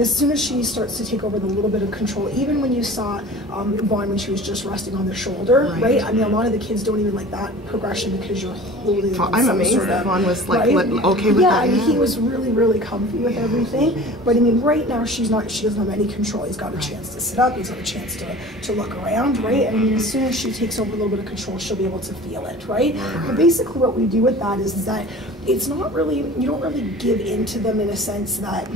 as soon as she starts to take over the little bit of control, even when you saw Vaughn when she was just resting on the shoulder, right? I mean, a lot of the kids don't even like that progression because you're holding them. I'm amazed that Vaughn was like okay with that. Yeah, I mean, he was really comfy with everything. But I mean, right now she doesn't have any control. He's got a chance to sit up. He's got a chance to look around, right? I mean, as soon as she takes over a little bit of control, she'll be able to feel it, right? But basically, what we do with that is that it's not really, you don't really give in to them in a sense that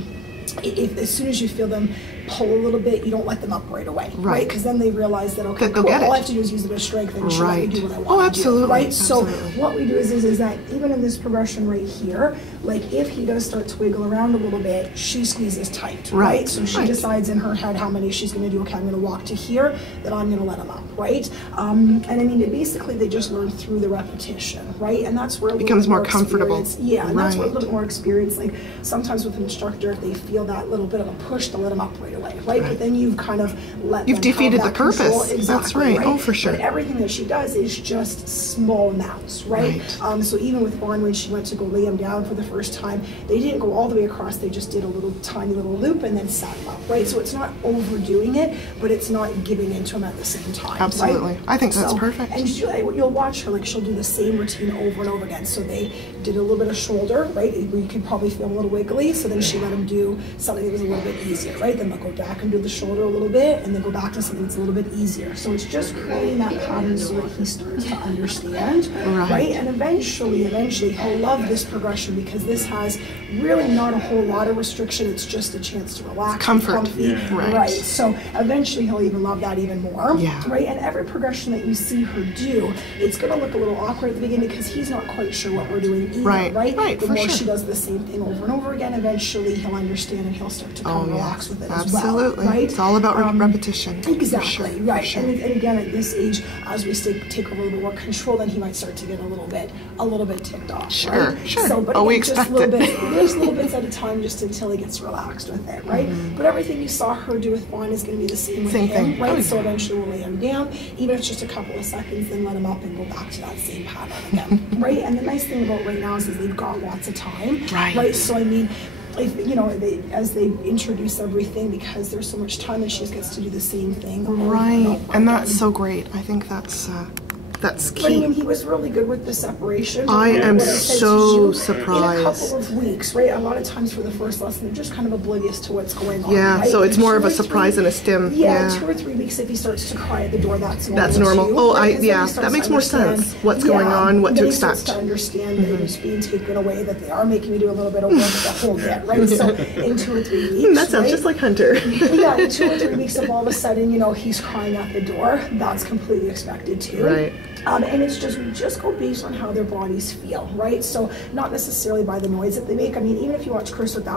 if as soon as you feel them pull a little bit, you don't let them up right away, right? Because then they realize that, okay, cool, all I have to do is use a bit of strength and she'll let me do what I want to do, right? So what we do is that even in this progression right here, like if he does start to wiggle around a little bit, she squeezes tight, right? So she decides in her head how many she's going to do. Okay, I'm going to walk to here, then I'm going to let him up, right? And I mean, basically they just learn through the repetition, right? And that's where it becomes more comfortable. Yeah, and that's where a little bit more experience. Like sometimes with an instructor, if they feel that little bit of a push, to let them up right away, right? But then you've kind of you've defeated the purpose. Exactly, that's right. Oh, for sure. But everything that she does is just small amounts, right? So even with Vaughn, when she went to go lay him down for the first time, they didn't go all the way across. They just did a little tiny little loop and then sat him up, right? So it's not overdoing it, but it's not giving into him at the same time. Absolutely, right? I think that's perfect. And you'll watch her, like she'll do the same routine over and over again. So they did a little bit of shoulder, right? You could probably feel a little wiggly. So then she let him do something that was a little bit easier, right? Then they'll go back and do the shoulder a little bit, and then go back to something that's a little bit easier. So it's just creating that pattern so that he starts to understand, right? And eventually he'll love this progression because this has really not a whole lot of restriction. It's just a chance to relax, comfort, right? So eventually he'll even love that even more, right? And every progression that you see her do, it's going to look a little awkward at the beginning because he's not quite sure what we're doing either, right? The more she does the same thing over and over again, eventually he'll understand and he'll start to kind of relax with it as well, right? It's all about repetition. Exactly, right. And again, at this age, as we take over a little bit more control, then he might start to get a little bit ticked off, right? So, but we expect there's little bits at a time, just until he gets relaxed with it, right? But everything you saw her do with Vaughn is going to be the same with him, right? So eventually we'll lay him down, even if it's just a couple of seconds, then let him up and go back to that same pattern again, right? And the nice thing about right now is they've got lots of time, right? So I mean, if, you know, as they introduce everything, because there's so much time, and she just gets to do the same thing. Right, and that's so great. I think that's key. But I mean, he was really good with the separation. I am so surprised. In a couple of weeks, right? A lot of times for the first lesson, they're just kind of oblivious to what's going on. Yeah, right? So it's more of a surprise and a stim. Yeah, 2 or 3 weeks, if he starts to cry at the door, that's normal. That's normal. Too, right? That makes more sense. What's going on, what to expect. He starts to understand that he's being taken away, that they are making me do a little bit of work, the whole bit, right? So in 2 or 3 weeks, that sounds just like Hunter. Yeah, in 2 or 3 weeks, if all of a sudden, you know, he's crying at the door, that's completely expected too. Right. And it's just, we just go based on how their bodies feel, right? So not necessarily by the noise that they make. I mean, even if you watch Curse Without